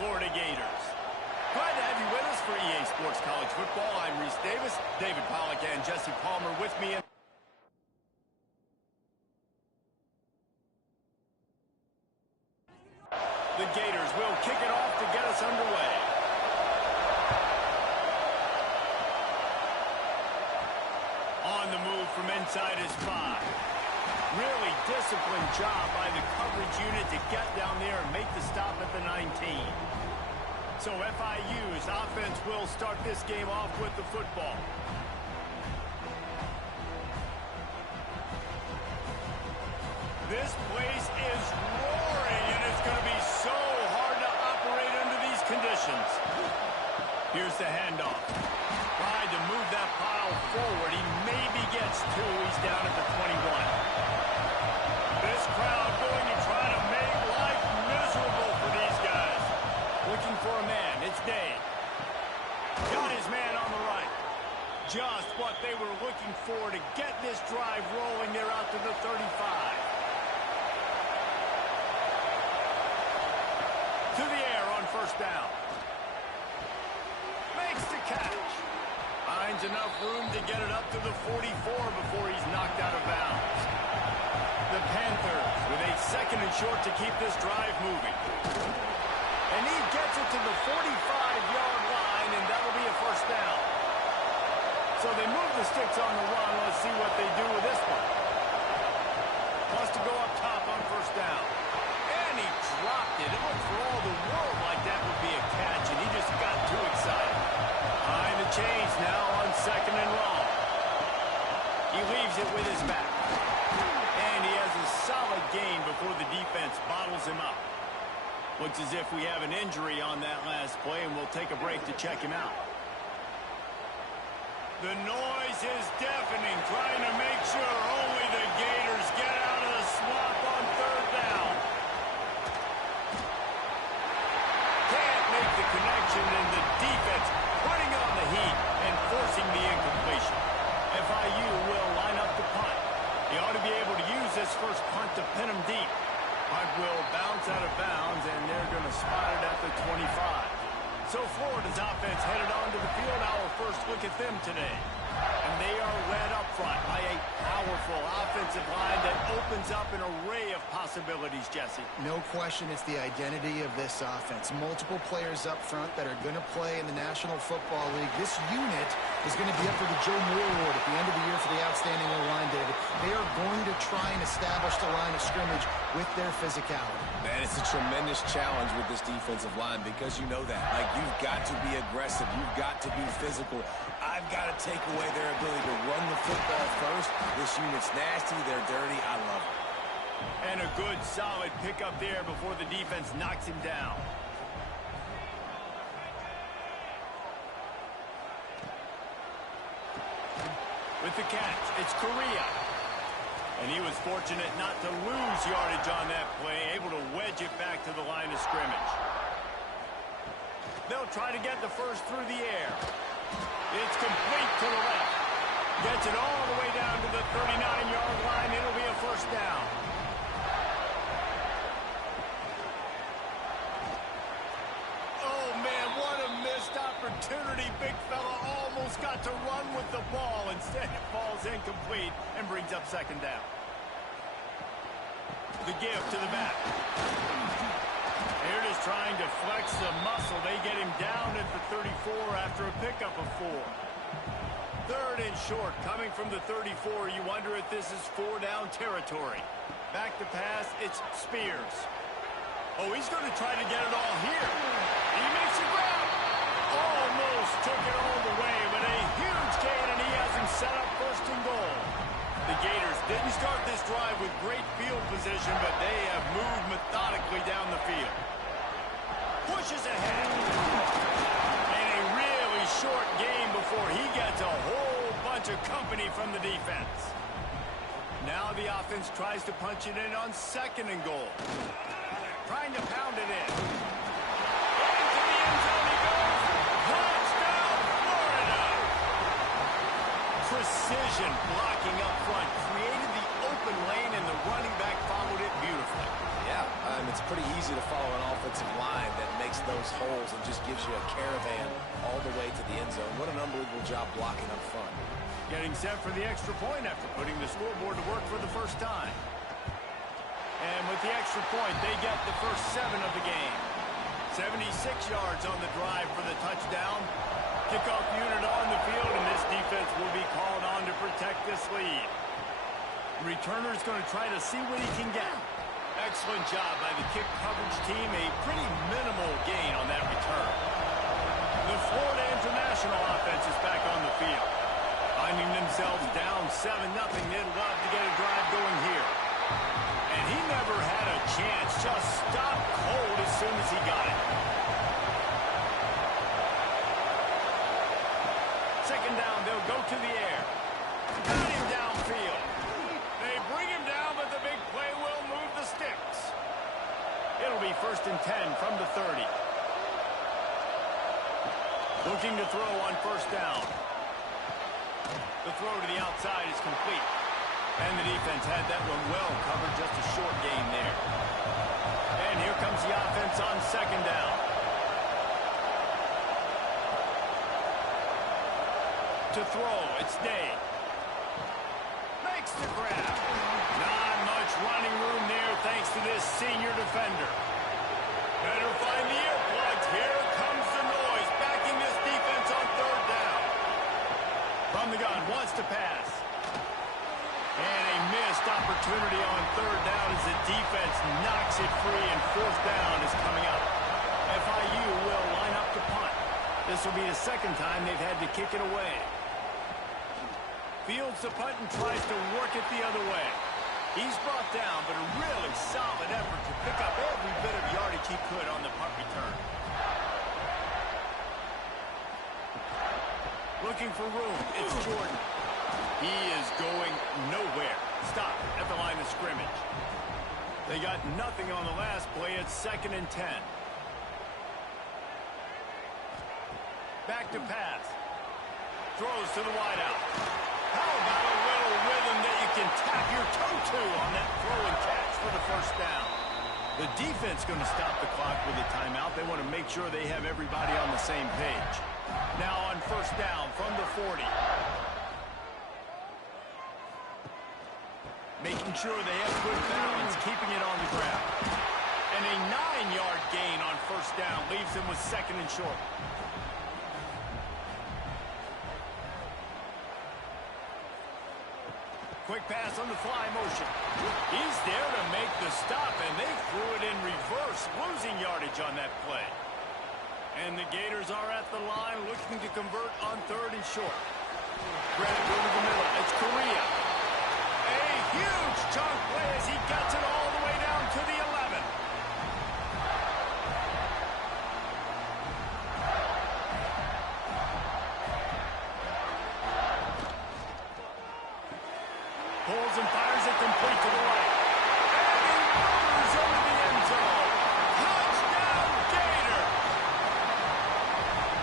Florida Gators. Glad to have you with us for EA Sports College Football. I'm Reese Davis, David Pollack, and Jesse Palmer with me. The Gators will kick it off to get us underway. On the move from inside his 5. Really disciplined job by the coverage unit to get down there and make the stop at the 19. So FIU's offense will start this game off with the football. This place is roaring, and it's going to be so hard to operate under these conditions. Here's the handoff. Tried to move that pile forward. He maybe gets 2. He's down at the 21. This crowd going to try to make life miserable for these guys. Looking for a man. It's Dave. Got his man on the right. Just what they were looking for to get this drive rolling. They're out to the 35. To the air on first down. Makes the catch. Finds enough room to get it up to the 44 before he's knocked out of bounds. The Panthers with a 2nd and short to keep this drive moving. And he gets it to the 45-yard line, and that'll be a first down. So they move the sticks on the run. Let's see what they do with this one. Wants to go up top on first down. And he dropped it. It looked for all the world like that would be a catch, and he just got too excited. Behind the chains now on 2nd and long. He leaves it with his back. And he has a solid gain before the defense bottles him up. Looks as if we have an injury on that last play, and we'll take a break to check him out. The noise is deafening, trying to make sure only the Gators get out of the swamp on 3rd down. Can't make the connection, and the defense putting on the heat and forcing the incompletion. FIU will line up to punt. He ought to be able to use this first punt to pin him deep. Punt will bounce out of bounds, and they're going to spot it at the 25. So Florida's offense headed onto the field. Our first look at them today. And they are led up front by a powerful offensive line that opens up an array of possibilities, Jesse. No question it's the identity of this offense. Multiple players up front that are going to play in the National Football League. This unit is going to be up for the Joe Moore Award at the end of the year for the outstanding O-line, David. They are going to try and establish the line of scrimmage with their physicality. Man, it's a tremendous challenge with this defensive line because you know that. Like, you've got to be aggressive. You've got to be physical. I've got to take away their ability to run the football first. This unit's nasty. They're dirty. I love it. And a good, solid pickup there before the defense knocks him down. With the catch, it's Correa. And he was fortunate not to lose yardage on that play, able to wedge it back to the line of scrimmage. They'll try to get the first through the air. It's complete to the left. Gets it all the way down to the 39-yard line. It'll be a first down. Oh, man, what a missed opportunity. Big fella almost got to run with the ball. Instead, it falls incomplete and brings up 2nd down. The give to the back. Here it is trying to flex some muscle. They get him down at the 34 after a pickup of 4. 3rd and short coming from the 34. You wonder if this is 4-down territory. Back to pass, it's Spears. Oh, he's going to try to get it all here. He makes a grab. Almost took it all the way, but a huge gain, and he has him set up 1st and goal. The Gators didn't start this drive with great field position, but they have moved methodically down the field. Pushes ahead. And a really short game before he gets a whole bunch of company from the defense. Now the offense tries to punch it in on 2nd and goal. Trying to pound it in. Into the end zone he goes. Touchdown, Florida! Precision blocking up front. Created the open lane, and the running back followed it beautifully. Yeah, it's pretty easy to follow an offensive line that makes those holes and just gives you a caravan all the way to the end zone. What an unbelievable job blocking up front. Getting set for the extra point after putting the scoreboard to work for the first time. And with the extra point, they get the first 7 of the game. 76 yards on the drive for the touchdown. Kickoff unit on the field, and this defense will be called on to protect this lead. Returner's going to try to see what he can get. Excellent job by the kick coverage team. A pretty minimal gain on that return. The Florida International offense is back on the field. Finding themselves down 7-0, they'd love to get a drive going here. And he never had a chance. Just stopped cold as soon as he got it. Second down, they'll go to the air. Got him downfield. They bring him down, but the big play will move the sticks. It'll be 1st and 10 from the 30. Looking to throw on 1st down. The throw to the outside is complete. And the defense had that one well covered, just a short gain there. And here comes the offense on 2nd down. To throw, it's Day. Makes the grab. Not much running room there thanks to this senior defender. Better find the earplugs. Here comes the noise, backing this defense on 3rd down. From the gun, wants to pass. And a missed opportunity on 3rd down as the defense knocks it free, and 4th down is coming up. FIU will line up to punt. This will be the 2nd time they've had to kick it away. Fields the punt and tries to work it the other way. He's brought down, but a really solid effort to pick up every bit of yardage he could on the punt return. Looking for room, it's Jordan. He is going nowhere. Stop at the line of scrimmage. They got nothing on the last play. It's 2nd and 10. Back to pass. Throws to the wideout. How about a little rhythm that you can tap your toe to on that throw and catch for the 1st down? The defense going to stop the clock with a timeout. They want to make sure they have everybody on the same page. Now on 1st down from the 40. Making sure they have good balance, keeping it on the ground. And a 9-yard gain on 1st down leaves them with 2nd and short. Quick pass on the fly motion. He's there to make the stop, and they threw it in reverse, losing yardage on that play. And the Gators are at the line looking to convert on 3rd and short. Grab it over the middle. It's Correa. A huge chunk play as he gets it all the way down to the 11. Pulls and fires it complete to the right. And he murders over the end zone. Touchdown, Gator!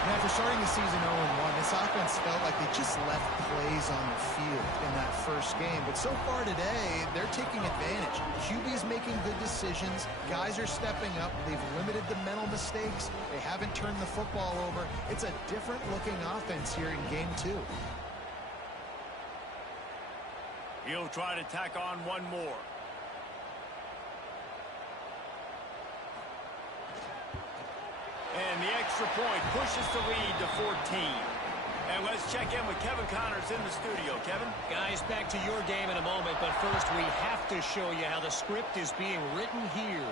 Now, after starting the season 0-1, this offense felt like they just left plays on the field in that first game. But so far today, they're taking advantage. QB's making good decisions. Guys are stepping up. They've limited the mental mistakes. They haven't turned the football over. It's a different-looking offense here in Game 2. He'll try to tack on one more. And the extra point pushes the lead to 14. And let's check in with Kevin Connors in the studio. Kevin? Guys, back to your game in a moment, but first we have to show you how the script is being written here.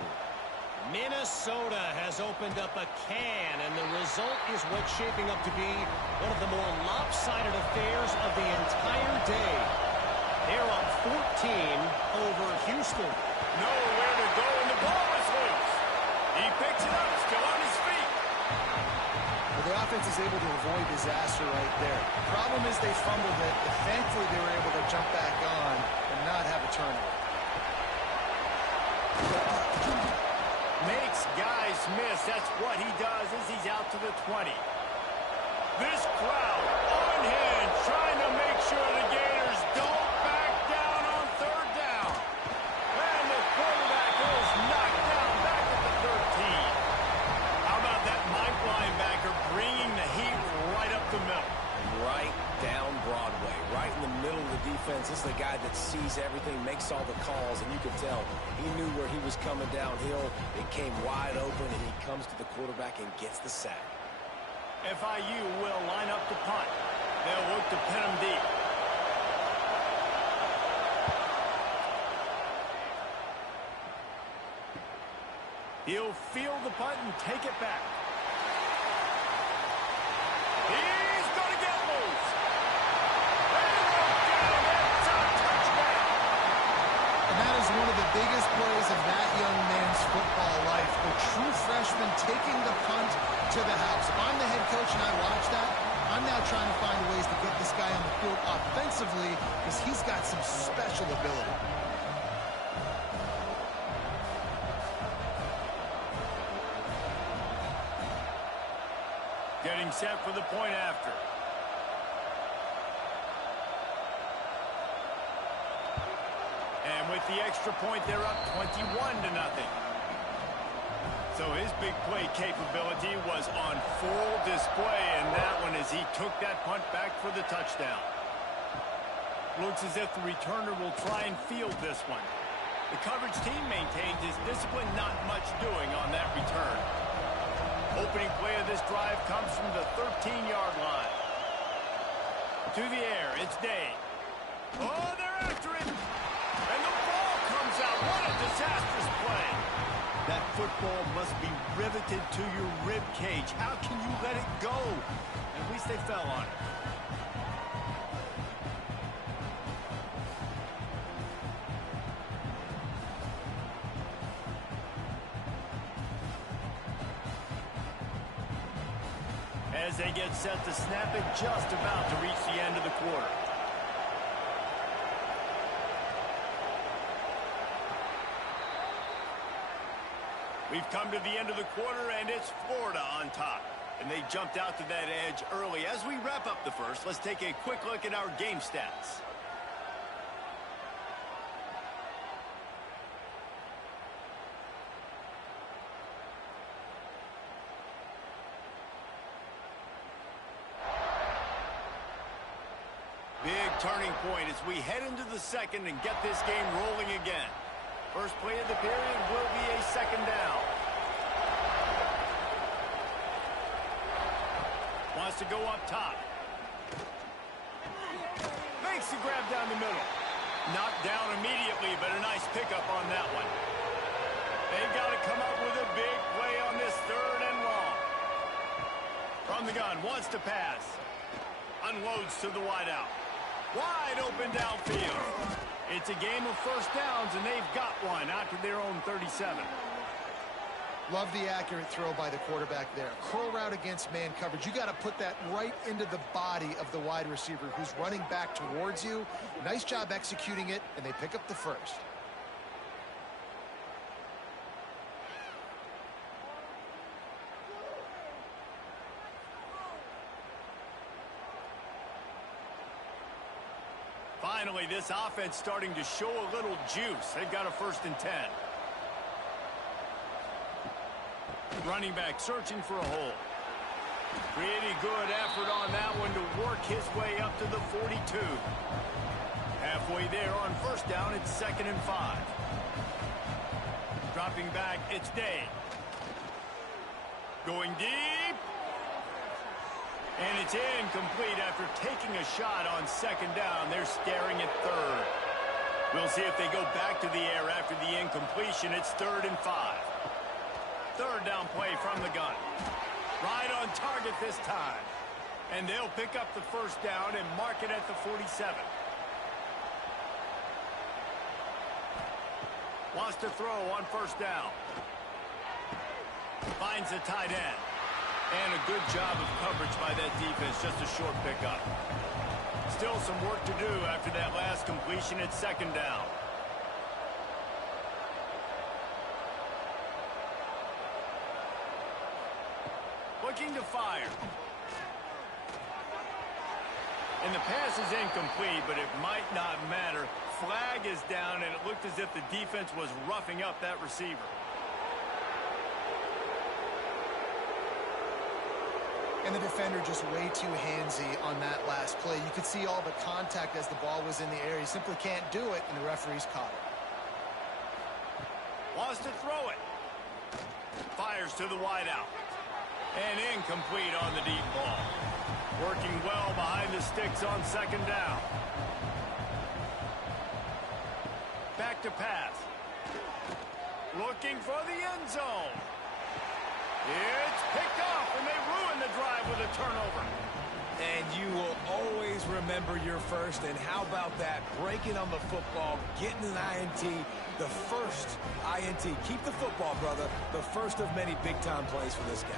Minnesota has opened up a can, and the result is what's shaping up to be one of the more lopsided affairs of the entire day. They're up 14 over Houston. Nowhere to go, and the ball is loose. He picks it up, still on his feet. Well, the offense is able to avoid disaster right there. Problem is they fumbled it, but thankfully they were able to jump back on and not have a turnover. Makes guys miss. That's what he does as he's out to the 20. This crowd unhinged, trying to make sure the Gators don't back down on 3rd down. And the quarterback is knocked down back at the 13. How about He's the guy that sees everything, makes all the calls, and you can tell he knew where he was coming downhill. It came wide open, and he comes to the quarterback and gets the sack. FIU will line up to punt. They'll look to pin him deep. He'll field the punt and take it back. He's going to get loose. And that is one of the biggest plays of that young man's football life. The true freshman taking the punt to the house. If I'm the head coach and I watch that, I'm now trying to find ways to get this guy on the field offensively because he's got some special ability. Getting set for the point after. And with the extra point, they're up 21-0. So his big play capability was on full display in that one as he took that punt back for the touchdown. Looks as if the returner will try and field this one. The coverage team maintains his discipline, not much doing on that return. Opening play of this drive comes from the 13-yard line. To the air, it's Day. Oh, they're after it! And the ball comes out. What a disastrous play! That football must be riveted to your rib cage. How can you let it go? At least they fell on it. As they get set to snap it, just about to reach the end of the quarter. We've come to the end of the quarter, and it's Florida on top. And they jumped out to that edge early. As we wrap up the first, let's take a quick look at our game stats. Big turning point as we head into the second and get this game rolling again. First play of the period will be a second down. Wants to go up top. Makes the grab down the middle. Knocked down immediately, but a nice pickup on that one. They've got to come up with a big play on this third and long. From the gun, wants to pass. Unloads to the wideout. Wide open downfield. It's a game of first downs, and they've got one out to their own 37. Love the accurate throw by the quarterback there. Curl route against man coverage. You got to put that right into the body of the wide receiver who's running back towards you. Nice job executing it, and they pick up the first. Finally, this offense starting to show a little juice. They've got a 1st and 10. Running back searching for a hole. Pretty good effort on that one to work his way up to the 42. Halfway there on first down, it's 2nd and 5. Dropping back, it's Day. Going deep. And it's incomplete after taking a shot on 2nd down. They're staring at 3rd. We'll see if they go back to the air after the incompletion. It's 3rd and 5. 3rd down play from the gun. Right on target this time. And they'll pick up the 1st down and mark it at the 47. Wants to throw on 1st down. Finds the tight end. And a good job of coverage by that defense. Just a short pickup. Still some work to do after that last completion at 2nd down. Looking to fire. And the pass is incomplete, but it might not matter. Flag is down, and it looked as if the defense was roughing up that receiver. And the defender just way too handsy on that last play. You could see all the contact as the ball was in the air. He simply can't do it, and the referee's caught it. Wants to throw it. Fires to the wideout. And incomplete on the deep ball. Working well behind the sticks on second down. Back to pass. Looking for the end zone. It's picked off, and they ruin the drive with a turnover. And you will always remember your first. And how about that? Breaking on the football, getting an INT, the first INT. Keep the football, brother. The first of many big-time plays for this guy.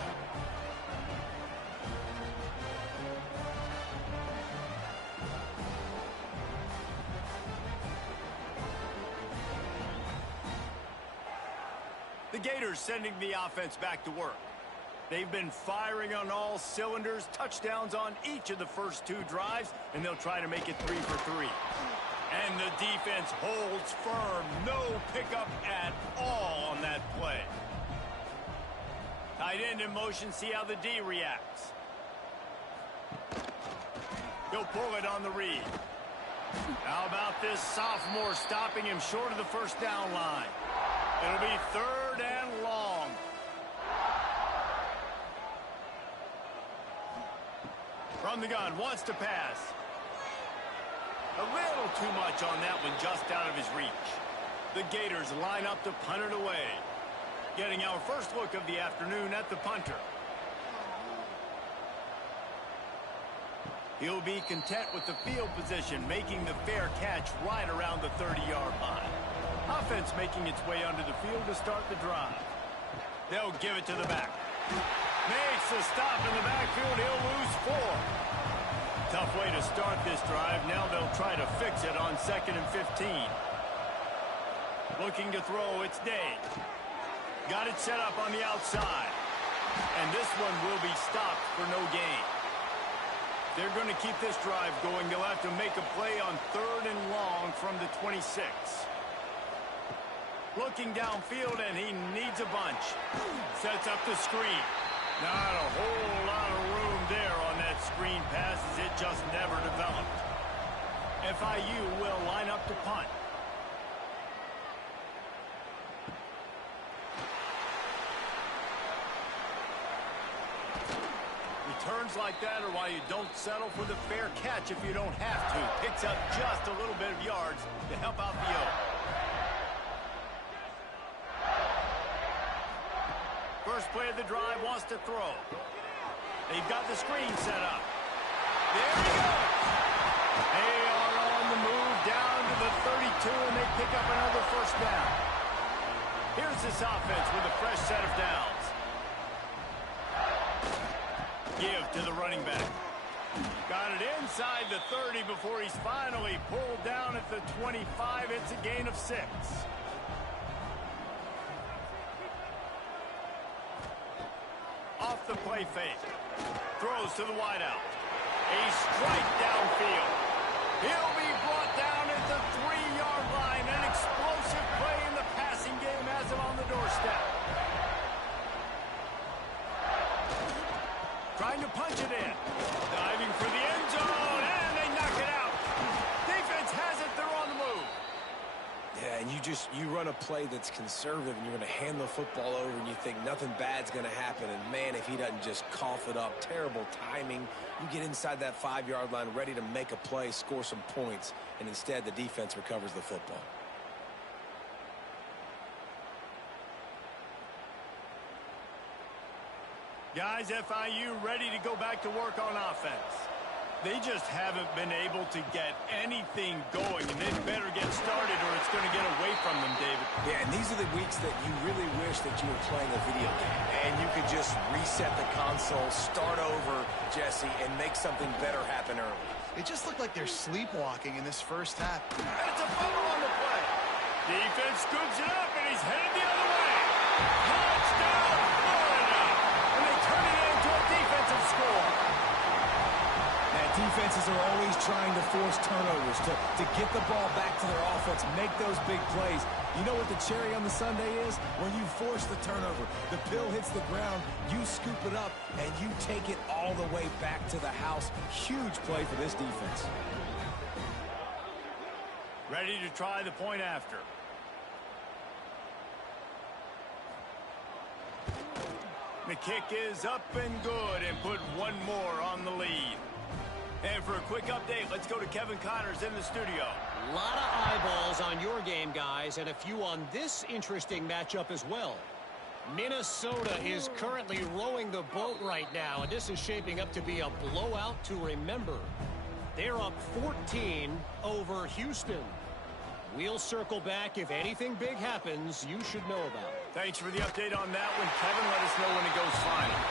The Gators sending the offense back to work. They've been firing on all cylinders, touchdowns on each of the first 2 drives, and they'll try to make it 3 for 3. And the defense holds firm. No pickup at all on that play. Tight end in motion, see how the D reacts. He'll pull it on the read. How about this sophomore stopping him short of the first down line? It'll be 3rd and long. From the gun, wants to pass. A little too much on that one, just out of his reach. The Gators line up to punt it away. Getting our first look of the afternoon at the punter. He'll be content with the field position, making the fair catch right around the 30-yard line. Offense making its way onto the field to start the drive. They'll give it to the back. Makes a stop in the backfield. He'll lose 4. Tough way to start this drive. Now they'll try to fix it on 2nd and 15. Looking to throw, it's Day. Got it set up on the outside. And this one will be stopped for no gain. They're going to keep this drive going. They'll have to make a play on 3rd and long from the 26. Looking downfield, and he needs a bunch. Sets up the screen. Not a whole lot of room there on that screen pass, as it just never developed. FIU will line up to punt. Returns like that are why you don't settle for the fair catch if you don't have to. Picks up just a little bit of yards to help out the O. First play of the drive, wants to throw. They've got the screen set up. There he goes. They are on the move down to the 32, and they pick up another first down. Here's this offense with a fresh set of downs. Give to the running back. Got it inside the 30 before he's finally pulled down at the 25. It's a gain of 6. Off the play fake. Throws to the wideout. A strike downfield. He'll be brought down at the 3-yard line. An explosive play in the passing game has him on the doorstep. Trying to punch it in. Diving for the end zone, and they knock it out. Defense has it. They're on the move. Yeah, and you run a play that's conservative, and you're going to hand the football over, and you think nothing bad's going to happen. And, man, if he doesn't just cough it up, terrible timing. You get inside that 5-yard line ready to make a play, score some points, and instead the defense recovers the football. Guys, FIU ready to go back to work on offense. They just haven't been able to get anything going, and they better get started or it's going to get away from them, David. Yeah, and these are the weeks that you really wish that you were playing a video game, and you could just reset the console, start over, Jesse, and make something better happen early. It just looked like they're sleepwalking in this first half. That's a fumble on the play. Defense scoops it up, and he's headed the other way. Touchdown, Florida! And they turn it into a defensive score. That Defenses are always trying to force turnovers, to get the ball back to their offense, make those big plays. You know what the cherry on the sundae is? When you force the turnover, the pill hits the ground, you scoop it up, and you take it all the way back to the house. Huge play for this defense. Ready to try the point after. The kick is up and good, and put one more on the lead. And for a quick update, let's go to Kevin Connors in the studio. A lot of eyeballs on your game, guys, and a few on this interesting matchup as well. Minnesota is currently rowing the boat right now, and this is shaping up to be a blowout to remember. They're up 14 over Houston. We'll circle back. If anything big happens, you should know about it. Thanks for the update on that one, Kevin. Let us know when it goes final.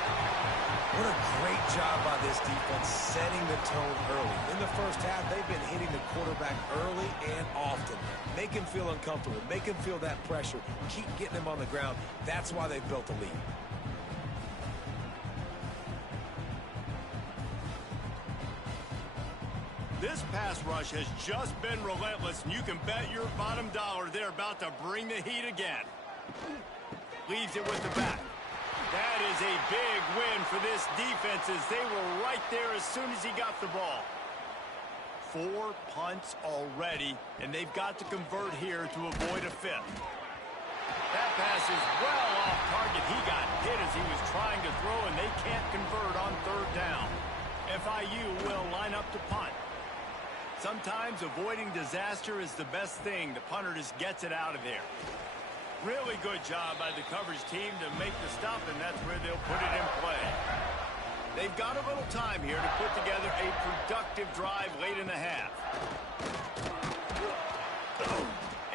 What a great job by this defense setting the tone early. In the first half, they've been hitting the quarterback early and often. Make him feel uncomfortable. Make him feel that pressure. Keep getting him on the ground. That's why they've built a lead. This pass rush has just been relentless, and you can bet your bottom dollar they're about to bring the heat again. Leaves it with the back. That is a big win for this defense, as they were right there as soon as he got the ball. 4 punts already, and they've got to convert here to avoid a fifth. That pass is well off target. He got hit as he was trying to throw, and they can't convert on third down. FIU will line up to punt. Sometimes avoiding disaster is the best thing. The punter just gets it out of there. Really good job by the coverage team to make the stop, and that's where they'll put it in play. They've got a little time here to put together a productive drive late in the half.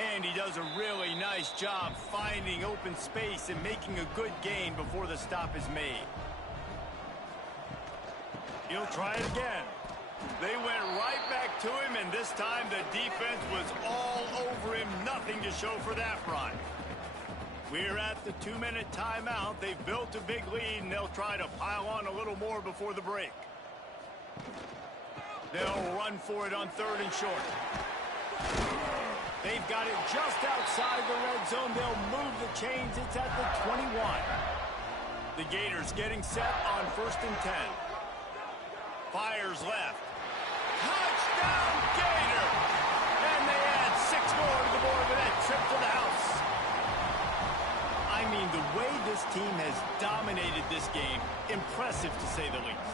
And he does a really nice job finding open space and making a good gain before the stop is made. He'll try it again. They went right back to him, and this time the defense was all over him. Nothing to show for that run. We're at the 2-minute timeout. They've built a big lead, and they'll try to pile on a little more before the break. They'll run for it on third and short. They've got it just outside the red zone. They'll move the chains. It's at the 21. The Gators getting set on 1st and 10. Fires left. Touchdown, Gator! And they add 6 more to the board with that trip to the house. I mean, the way this team has dominated this game, impressive to say the least.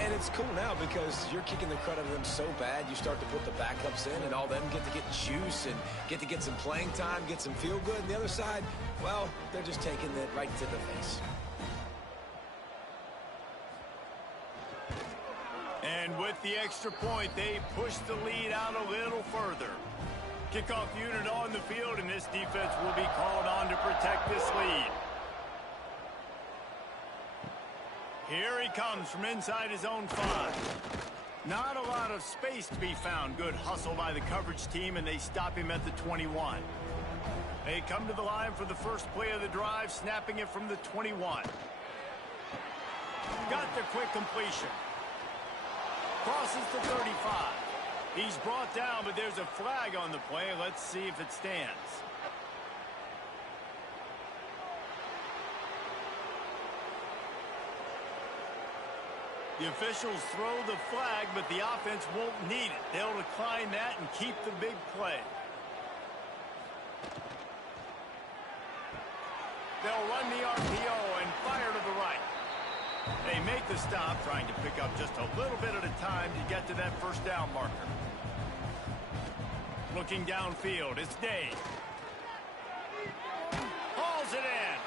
And it's cool now because you're kicking the crud out of them so bad, you start to put the backups in, and all them get to get juice and get to get some playing time, get some feel good. And the other side, well, they're just taking it right to the face. And with the extra point, they push the lead out a little further. Kickoff unit on the field, and this defense will be called on to protect this lead. Here he comes from inside his own 5. Not a lot of space to be found. Good hustle by the coverage team, and they stop him at the 21. They come to the line for the first play of the drive, snapping it from the 21. Got the quick completion. Crosses to 35. He's brought down, but there's a flag on the play. Let's see if it stands. The officials throw the flag, but the offense won't need it. They'll decline that and keep the big play. They'll run the RPO and fire to the right. They make the stop, trying to pick up just a little bit at a time to get to that first down marker. Looking downfield, it's Day. Hauls it in.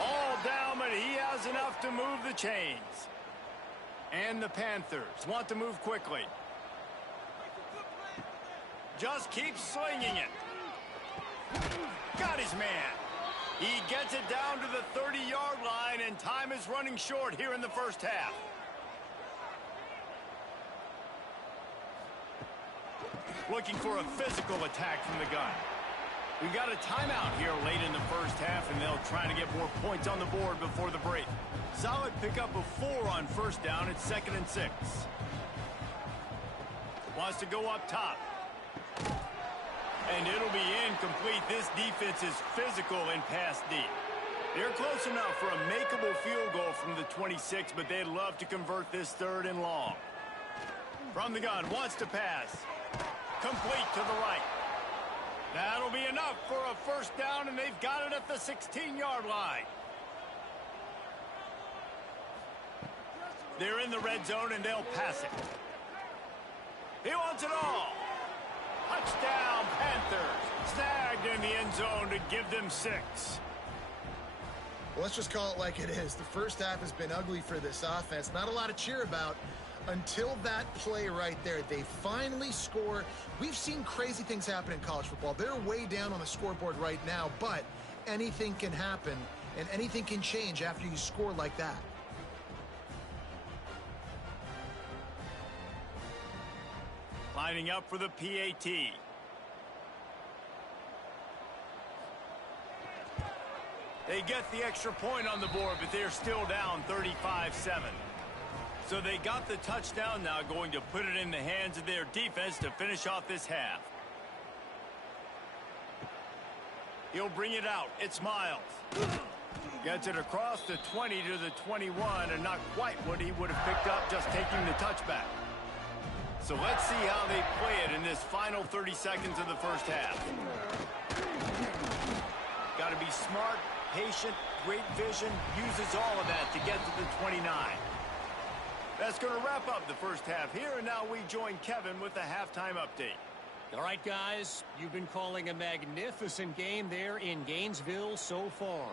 All down, but he has enough to move the chains. And the Panthers want to move quickly. Just keeps slinging it. Got his man. He gets it down to the 30-yard line, and time is running short here in the first half. Looking for a physical attack from the gun. We've got a timeout here late in the first half, and they'll try to get more points on the board before the break. Solid pickup of 4 on first down. It's 2nd and 6. Wants to go up top. And it'll be incomplete. This defense is physical and pass deep. They're close enough for a makeable field goal from the 26, but they'd love to convert this 3rd and long. From the gun, wants to pass. Complete to the right. That'll be enough for a first down, and they've got it at the 16-yard line. They're in the red zone, and they'll pass it. He wants it all. Touchdown, Panthers. Snagged in the end zone to give them 6. Well, let's just call it like it is. The first half has been ugly for this offense. Not a lot to cheer about until that play right there. They finally score. We've seen crazy things happen in college football. They're way down on the scoreboard right now, but anything can happen, and anything can change after you score like that. Lining up for the PAT. They get the extra point on the board, but they're still down 35-7. So they got the touchdown now, going to put it in the hands of their defense to finish off this half. He'll bring it out. It's Miles. Gets it across the 20 to the 21, and not quite what he would have picked up just taking the touchback. So let's see how they play it in this final 30 seconds of the first half. Got to be smart, patient, great vision, uses all of that to get to the 29. That's going to wrap up the first half here, and now we join Kevin with the halftime update. All right, guys, you've been calling a magnificent game there in Gainesville so far.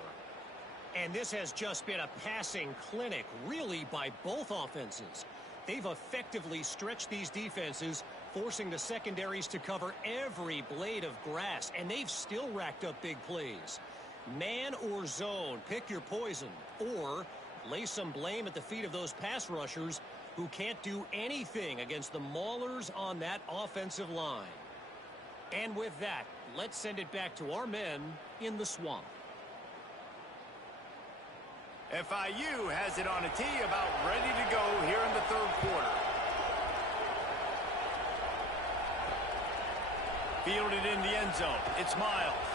And this has just been a passing clinic, really, by both offenses. They've effectively stretched these defenses, forcing the secondaries to cover every blade of grass, and they've still racked up big plays. Man or zone, pick your poison, or lay some blame at the feet of those pass rushers who can't do anything against the maulers on that offensive line. And with that, let's send it back to our men in the swamp. FIU has it on a tee, about ready to go here in the 3rd quarter. Fielded in the end zone. It's Miles.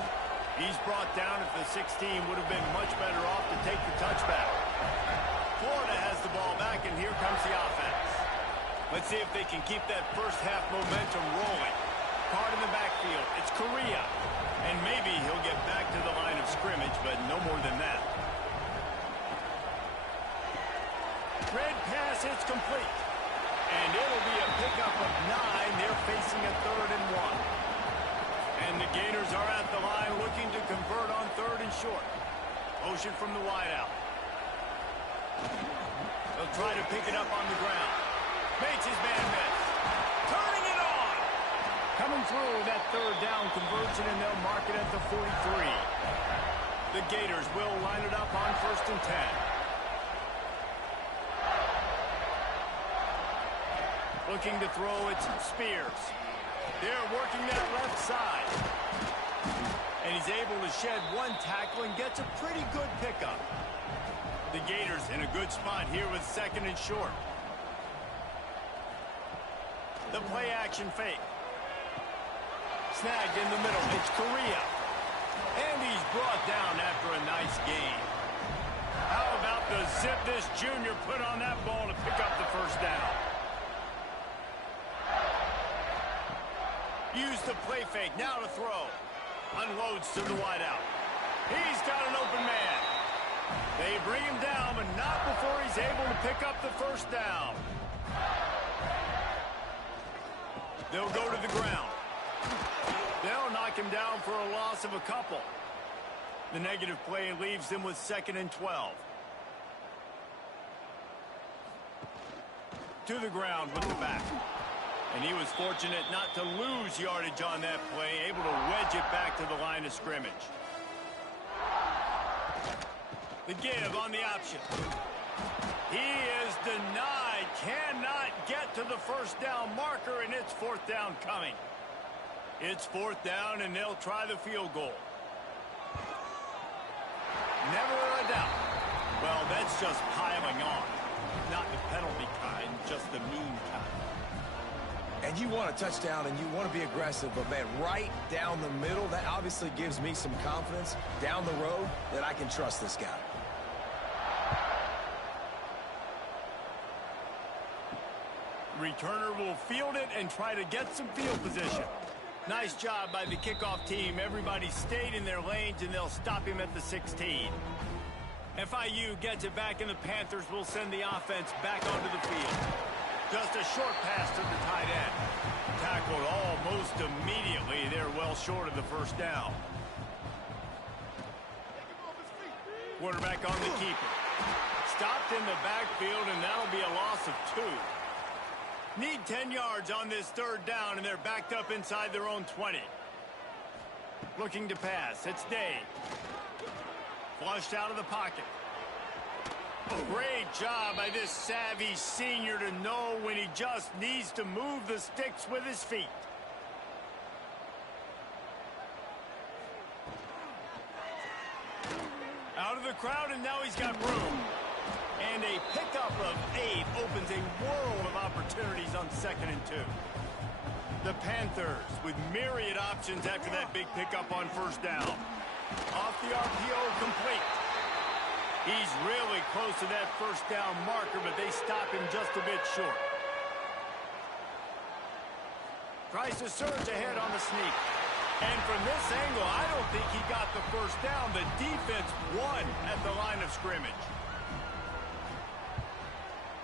He's brought down at the 16. Would have been much better off to take the touchback. Florida has the ball back, and here comes the offense. Let's see if they can keep that first half momentum rolling. Card in the backfield. It's Correa. And maybe he'll get back to the line of scrimmage, but no more than that. Red pass, it's complete. And it'll be a pickup of 9. They're facing a 3rd and 1. And the Gators are at the line looking to convert on 3rd and short. Motion from the wideout. They'll try to pick it up on the ground. Makes his man miss. Turning it on. Coming through that 3rd down conversion, and they'll mark it at the 43. The Gators will line it up on 1st and 10. Looking to throw, it's Spears. They're working that left side. And he's able to shed one tackle and gets a pretty good pickup. The Gators in a good spot here with 2nd and short. The play action fake. Snagged in the middle. It's Correa. And he's brought down after a nice gain. How about the zip this junior put on that ball to pick up the first down? Use the play fake, now to throw. Unloads to the wideout. He's got an open man. They bring him down, but not before he's able to pick up the first down. They'll go to the ground. They'll knock him down for a loss of a couple. The negative play leaves them with 2nd and 12. To the ground with the back. And he was fortunate not to lose yardage on that play, able to wedge it back to the line of scrimmage. The give on the option. He is denied, cannot get to the first down marker, and it's 4th down coming. It's 4th down, and they'll try the field goal. Never a doubt. Well, that's just piling on. Not the penalty kind, just the mean kind. And And you want a touchdown and you want to be aggressive, but, man, right down the middle, that obviously gives me some confidence down the road that I can trust this guy. Returner will field it and try to get some field position. Nice job by the kickoff team. Everybody stayed in their lanes, and they'll stop him at the 16. FIU gets it back, and the Panthers will send the offense back onto the field. Just a short pass to the tight end. Tackled almost immediately. They're well short of the first down. Quarterback on the keeper. Stopped in the backfield, and that'll be a loss of 2. Need 10 yards on this third down, and they're backed up inside their own 20. Looking to pass. It's Day. Flushed out of the pocket. Great job by this savvy senior to know when he just needs to move the sticks with his feet. Out of the crowd, and now he's got room. And a pickup of 8 opens a world of opportunities on 2nd and 2. The Panthers with myriad options after that big pickup on first down. Off the RPO, complete. He's really close to that first down marker, but they stop him just a bit short. Tries to surge ahead on the sneak. And from this angle, I don't think he got the first down. The defense won at the line of scrimmage.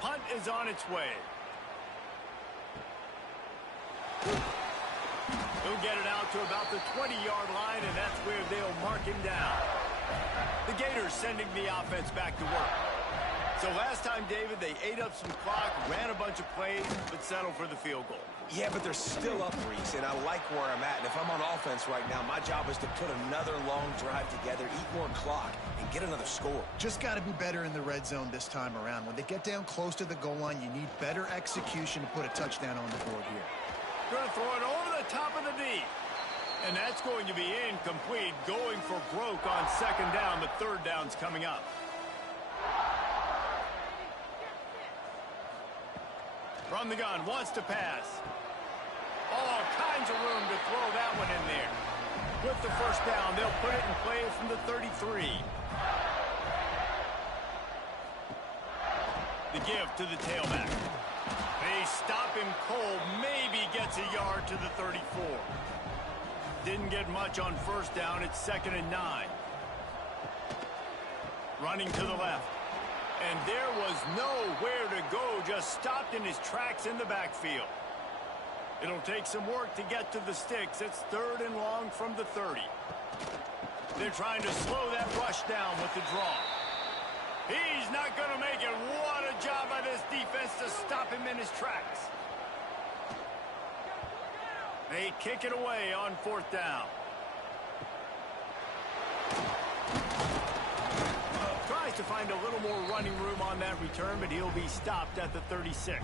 Punt is on its way. He'll get it out to about the 20-yard line, and that's where they'll mark him down. The Gators sending the offense back to work. So last time, David, they ate up some clock, ran a bunch of plays, but settled for the field goal. Yeah, but they're still up, Reese, and I like where I'm at. And if I'm on offense right now, my job is to put another long drive together, eat more clock, and get another score. Just got to be better in the red zone this time around. When they get down close to the goal line, you need better execution to put a touchdown on the board here. Going to throw it over the top of the D. And that's going to be incomplete, going for broke on 2nd down. The 3rd down's coming up. From the gun, wants to pass. All kinds of room to throw that one in there. With the first down, they'll put it in play from the 33. The give to the tailback. They stop him cold, maybe gets a yard to the 34. Didn't get much on first down. It's 2nd and 9. Running to the left. And there was nowhere to go, just stopped in his tracks in the backfield. It'll take some work to get to the sticks. It's 3rd and long from the 30. They're trying to slow that rush down with the draw. He's not going to make it. What a job by this defense to stop him in his tracks. They kick it away on 4th down. Tries to find a little more running room on that return, but he'll be stopped at the 36.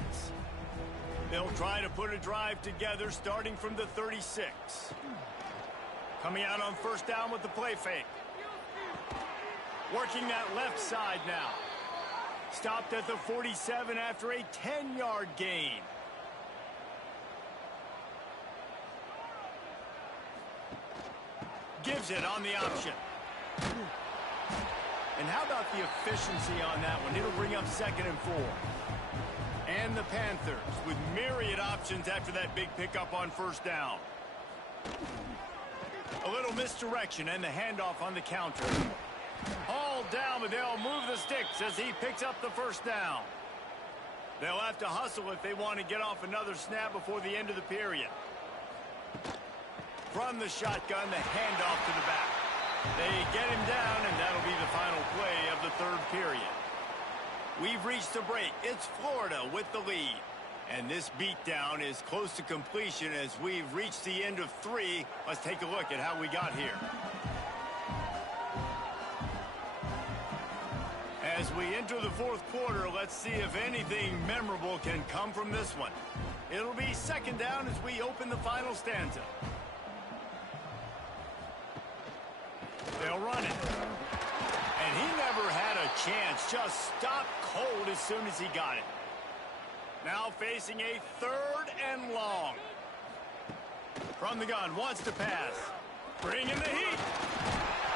They'll try to put a drive together starting from the 36. Coming out on first down with the play fake. Working that left side now. Stopped at the 47 after a 10-yard gain. Gives it on the option. And how about the efficiency on that one? It'll bring up 2nd and 4. And the Panthers with myriad options after that big pickup on first down. A little misdirection and the handoff on the counter. All down, but they'll move the sticks as he picks up the first down. They'll have to hustle if they want to get off another snap before the end of the period. From the shotgun, the handoff to the back. They get him down, and that'll be the final play of the 3rd period. We've reached the break. It's Florida with the lead. And this beatdown is close to completion as we've reached the end of 3. Let's take a look at how we got here. As we enter the 4th quarter, let's see if anything memorable can come from this one. It'll be 2nd down as we open the final stanza. They'll run it. And he never had a chance. Just stopped cold as soon as he got it. Now facing a 3rd and long. From the gun, wants to pass. Bring in the heat.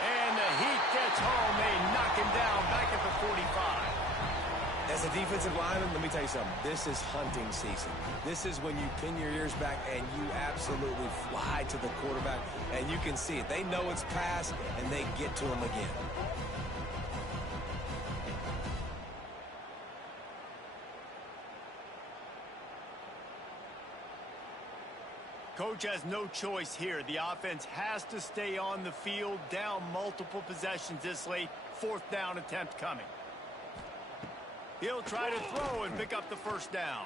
And the heat gets home. They knock him down back at the 45. As a defensive lineman, let me tell you something. This is hunting season. This is when you pin your ears back and you absolutely fly to the quarterback, and you can see it. They know it's pass, and they get to him again. Coach has no choice here. The offense has to stay on the field, down multiple possessions this late. 4th down attempt coming. He'll try to throw and pick up the 1st down.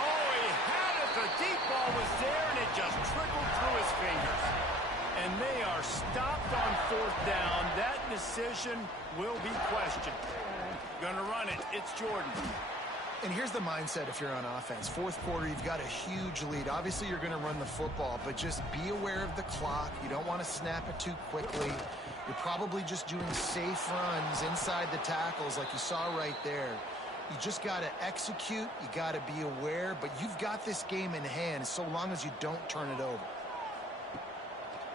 Oh, he had it. The deep ball was there, and it just trickled through his fingers. And they are stopped on 4th down. That decision will be questioned. Gonna run it. It's Jordan. And here's the mindset if you're on offense. 4th quarter, you've got a huge lead. Obviously, you're going to run the football, but just be aware of the clock. You don't want to snap it too quickly. You're probably just doing safe runs inside the tackles like you saw right there. You just got to execute. You got to be aware, but you've got this game in hand so long as you don't turn it over.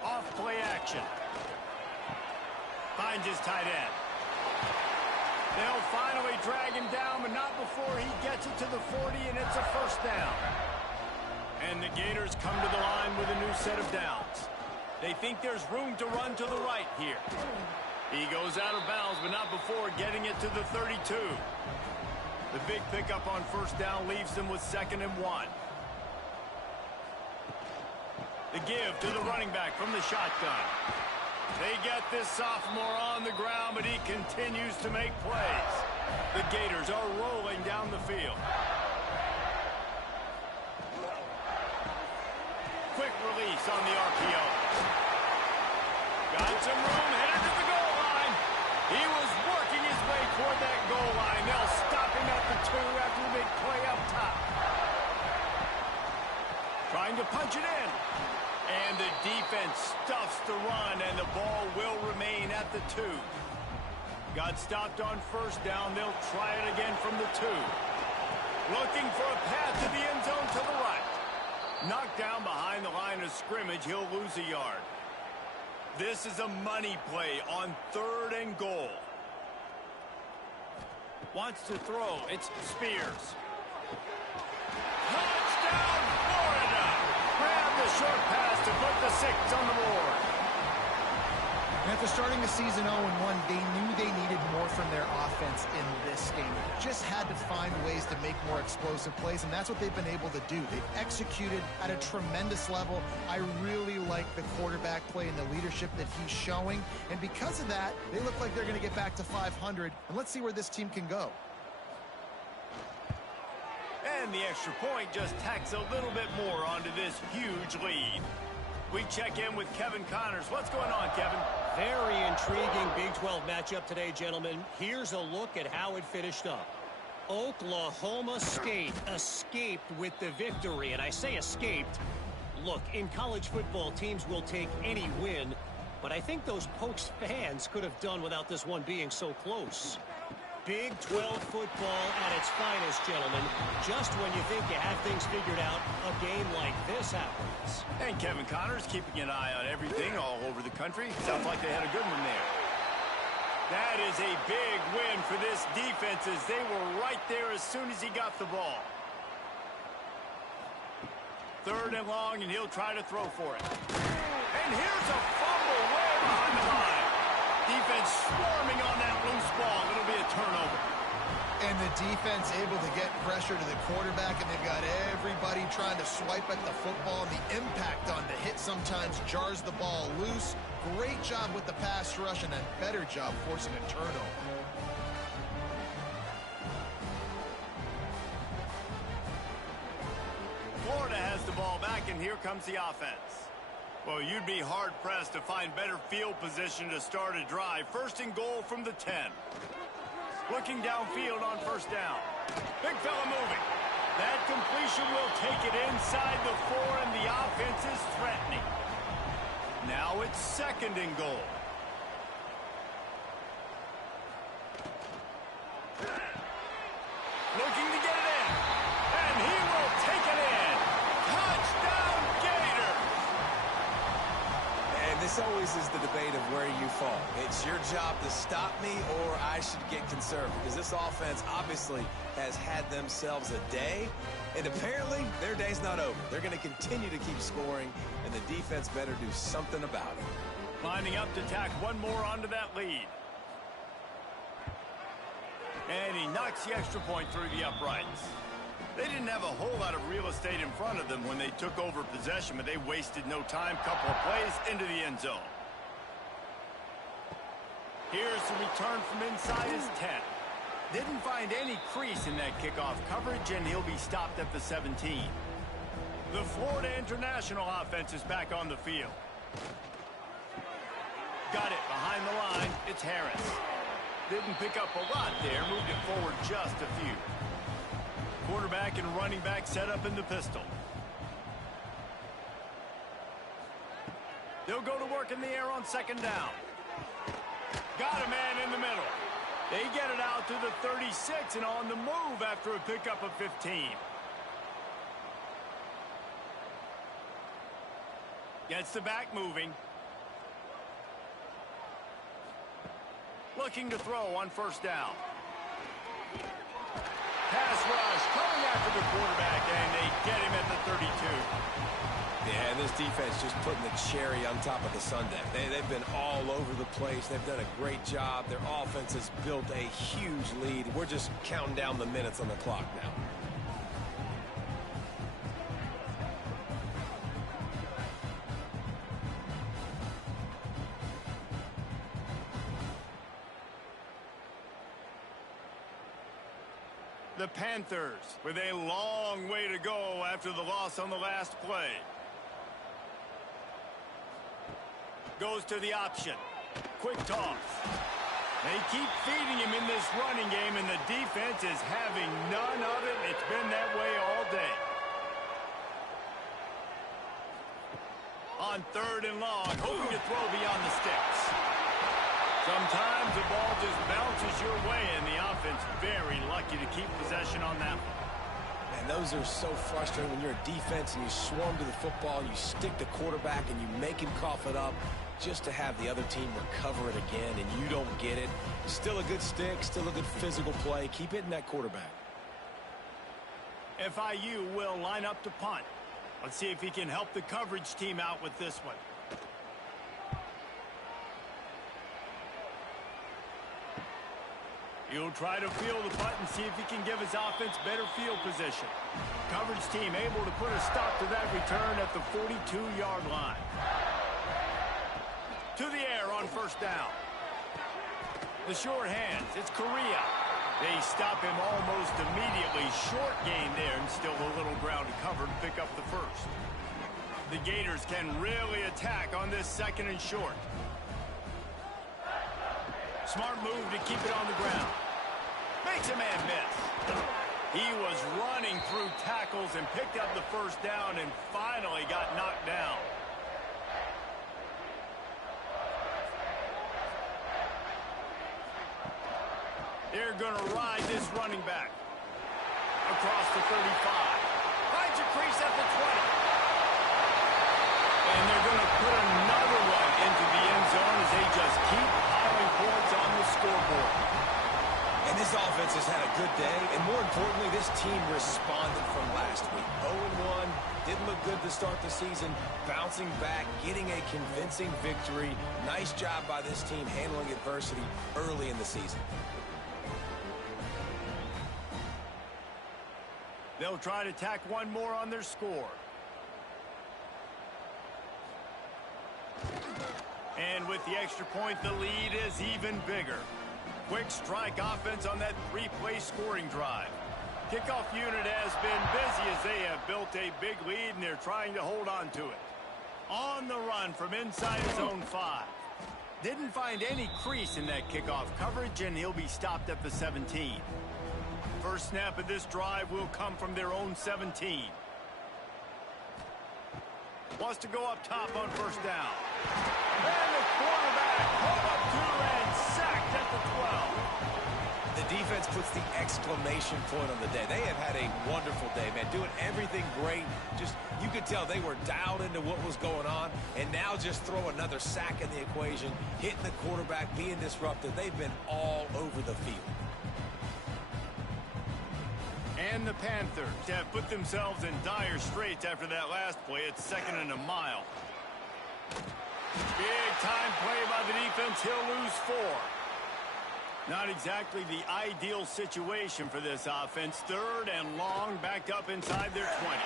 Off play action. Finds his tight end. They'll finally drag him down, but not before he gets it to the 40, and it's a 1st down. And the Gators come to the line with a new set of downs. They think there's room to run to the right here. He goes out of bounds, but not before getting it to the 32. The big pickup on 1st down leaves them with 2nd and 1. The give to the running back from the shotgun. They get this sophomore on the ground, but he continues to make plays. The Gators are rolling down the field. Quick release on the RPO. Got some room, headed to the goal line. He was working his way toward that goal line. They'll stop him at the 2 after the big play up top. Trying to punch it in. And the defense stuffs the run, and the ball will remain at the 2. Got stopped on 1st down. They'll try it again from the 2. Looking for a path to the end zone to the right. Knocked down behind the line of scrimmage. He'll lose a yard. This is a money play on 3rd and goal. Wants to throw. It's Spears. Touchdown, Florida! Grab the short pass to put the 6 on the board. And after starting the season 0-1, they knew they needed more from their offense in this game. They just had to find ways to make more explosive plays, and that's what they've been able to do. They've executed at a tremendous level. I really like the quarterback play and the leadership that he's showing. And because of that, they look like they're going to get back to 500. And let's see where this team can go. And the extra point just tacks a little bit more onto this huge lead. We check in with Kevin Connors. What's going on, Kevin? Very intriguing Big 12 matchup today, gentlemen. Here's a look at how it finished up. Oklahoma State escaped with the victory, and I say escaped. Look, in college football, teams will take any win, but I think those Pokes fans could have done without this one being so close. Big 12 football at its finest, gentlemen. Just when you think you have things figured out, a game like this happens. And Kevin Connors keeping an eye on everything all over the country. Sounds like they had a good one there. That is a big win for this defense as they were right there as soon as he got the ball. 3rd and long, and he'll try to throw for it. And here's a fumble way behind the line. Defense swarming on that loose ball. It'll be a turnover. And the defense able to get pressure to the quarterback, and they've got everybody trying to swipe at the football. And the impact on the hit sometimes jars the ball loose. Great job with the pass rush, and a better job forcing a turnover. Florida has the ball back, and here comes the offense. Well, you'd be hard-pressed to find better field position to start a drive. 1st and goal from the 10. Looking downfield on 1st down. Big fella moving. That completion will take it inside the 4, and the offense is threatening. Now it's 2nd and goal. This always is the debate of where you fall. It's your job to stop me, or I should get conservative, because this offense obviously has had themselves a day, and apparently their day's not over. They're going to continue to keep scoring, and the defense better do something about it. Lining up to tack one more onto that lead. And he knocks the extra point through the uprights. They didn't have a whole lot of real estate in front of them when they took over possession, but they wasted no time. Couple of plays into the end zone. Here's the return from inside his 10. Didn't find any crease in that kickoff coverage, and he'll be stopped at the 17. The Florida International offense is back on the field. Got it behind the line. It's Harris. Didn't pick up a lot there. Moved it forward just a few. Quarterback and running back set up in the pistol. They'll go to work in the air on second down. Got a man in the middle. They get it out to the 36 and on the move after a pickup of 15. Gets the back moving. Looking to throw on first down. Pass rush coming after the quarterback, and they get him at the 32. Yeah, and this defense just putting the cherry on top of the sundae. They've been all over the place. They've done a great job. Their offense has built a huge lead. We're just counting down the minutes on the clock now. The Panthers with a long way to go after the loss on the last play. Goes to the option. Quick toss. They keep feeding him in this running game, and the defense is having none of it. It's been that way all day. On third and long, hoping to throw beyond the sticks. Sometimes the ball just bounces your way, and the offense very lucky to keep possession on that one. And those are so frustrating when you're a defense and you swarm to the football, you stick the quarterback, and you make him cough it up just to have the other team recover it again, and you don't get it. Still a good stick, still a good physical play. Keep hitting that quarterback. FIU will line up to punt. Let's see if he can help the coverage team out with this one. He'll try to field the punt and see if he can give his offense better field position. Coverage team able to put a stop to that return at the 42-yard line. To the air on first down. The short hands, it's Correa. They stop him almost immediately. Short gain there, and still a little ground to cover to pick up the first. The Gators can really attack on this second and short. Smart move to keep it on the ground. Makes a man miss. He was running through tackles and picked up the first down and finally got knocked down. They're going to ride this running back. Across the 35. Finds a crease at the 20. And they're going to put another one into the end zone as they just keep piling points on the scoreboard. And this offense has had a good day, and more importantly, this team responded from last week. 0-1, didn't look good to start the season, bouncing back, getting a convincing victory. Nice job by this team handling adversity early in the season. They'll try to tack one more on their score. And with the extra point, the lead is even bigger. Quick strike offense on that three-play scoring drive. Kickoff unit has been busy as they have built a big lead, and they're trying to hold on to it. On the run from inside his own 5. Didn't find any crease in that kickoff coverage, and he'll be stopped at the 17. First snap of this drive will come from their own 17. Wants to go up top on first down. And the quarterback pulled up 2 and sacked at the 12. The defense puts the exclamation point on the day. They have had a wonderful day, man, doing everything great. Just, you could tell they were dialed into what was going on, and now just throw another sack in the equation, hitting the quarterback, being disruptive. They've been all over the field. And the Panthers have put themselves in dire straits after that last play. It's 2nd and a mile. Big time play by the defense. He'll lose 4. Not exactly the ideal situation for this offense. 3rd and long, backed up inside their 20.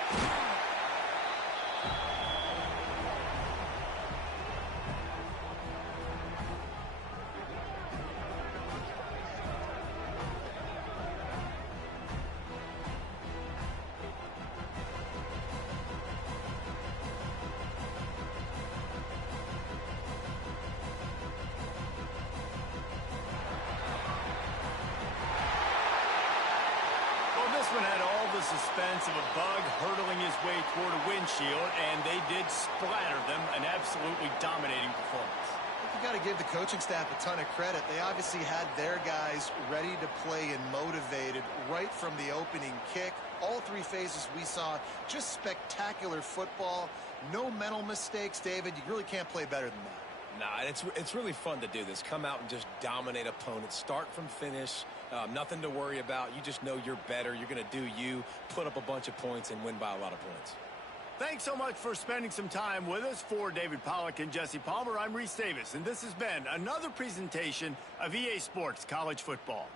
This one had all the suspense of a bug hurtling his way toward a windshield, and they did splatter them. An absolutely dominating performance. You got to give the coaching staff a ton of credit. They obviously had their guys ready to play and motivated right from the opening kick. All 3 phases we saw, just spectacular football. No mental mistakes, David. You really can't play better than that. Nah, it's really fun to do this. Come out and just dominate opponents. Start from finish. Nothing to worry about. You just know you're better. You're going to do you, put up a bunch of points, and win by a lot of points. Thanks so much for spending some time with us. For David Pollack and Jesse Palmer, I'm Reese Davis, and this has been another presentation of EA Sports College Football.